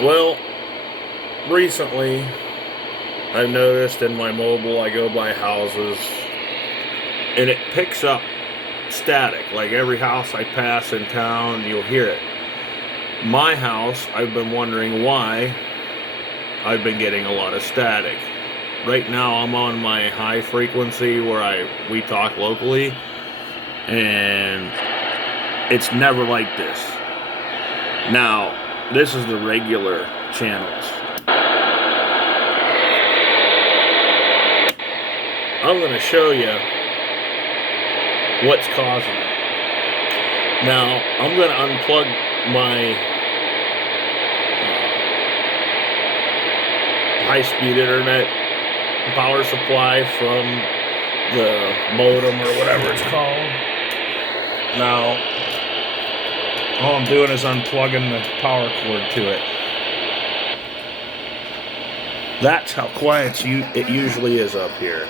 Well, recently I've noticed in my mobile I go by houses and it picks up static. Like every house I pass in town, you'll hear it. My house, I've been wondering why I've been getting a lot of static. Right now I'm on my high frequency where we talk locally, and it's never like this. Now, this is the regular channels. I'm going to show you what's causing it. Now, I'm going to unplug my high-speed internet power supply from the modem or whatever it's called. Now, all I'm doing is unplugging the power cord to it. That's how quiet it usually is up here.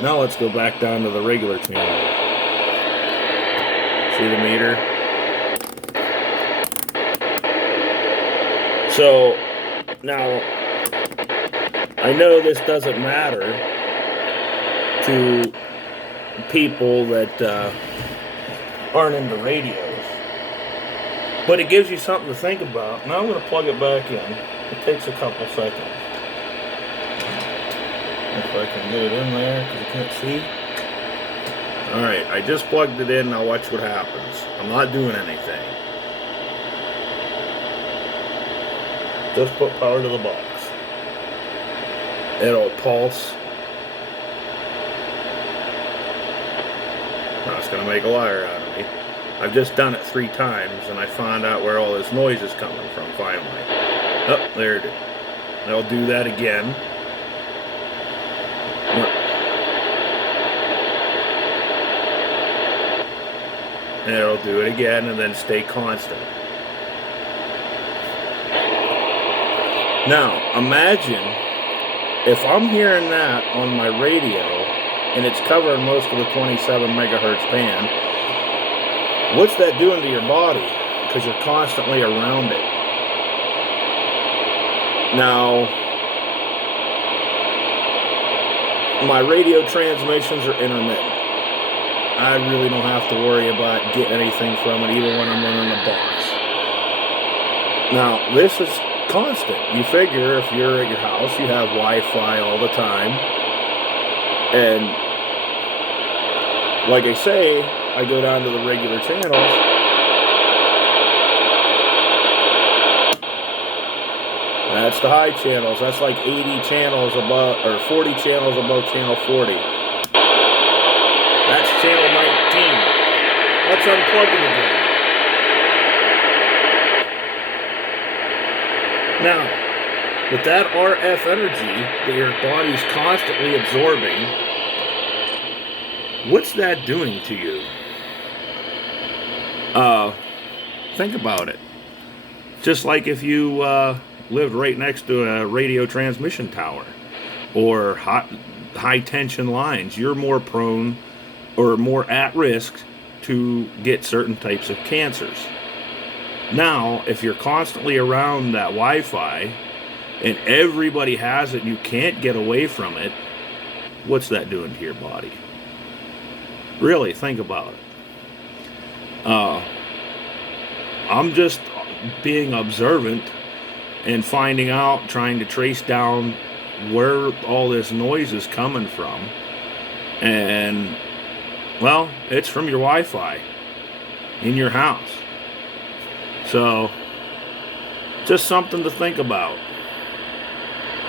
Now let's go back down to the regular channel. See the meter? So, now, I know this doesn't matter to people that aren't into radios, but it gives you something to think about. Now I'm going to plug it back in. It takes a couple seconds. If I can get it in there, because you can't see. Alright, I just plugged it in. Now watch what happens. I'm not doing anything. Just put power to the box. It'll pulse. Now it's going to make a liar out of me. I've just done it 3 times, and I found out where all this noise is coming from finally. Oh, there it is. I'll do that again. And it'll do it again and then stay constant. Now, imagine if I'm hearing that on my radio and it's covering most of the 27 megahertz band, what's that doing to your body? Because you're constantly around it. Now, my radio transmissions are intermittent. I really don't have to worry about getting anything from it, even when I'm running a box. Now, this is constant. You figure if you're at your house, you have Wi-Fi all the time. And like I say, I go down to the regular channels. That's the high channels. That's like 80 channels above, or 40 channels above channel 40. That's channel 19. Let's unplug it again. Now, with that RF energy that your body's constantly absorbing, what's that doing to you? Think about it. Just like if you lived right next to a radio transmission tower or high tension lines, you're more prone or more at risk to get certain types of cancers. Now, if you're constantly around that Wi-Fi and everybody has it and you can't get away from it, what's that doing to your body? Really, think about it. I'm just being observant and finding out, trying to trace down where all this noise is coming from. And, well, it's from your Wi-Fi in your house. So, just something to think about.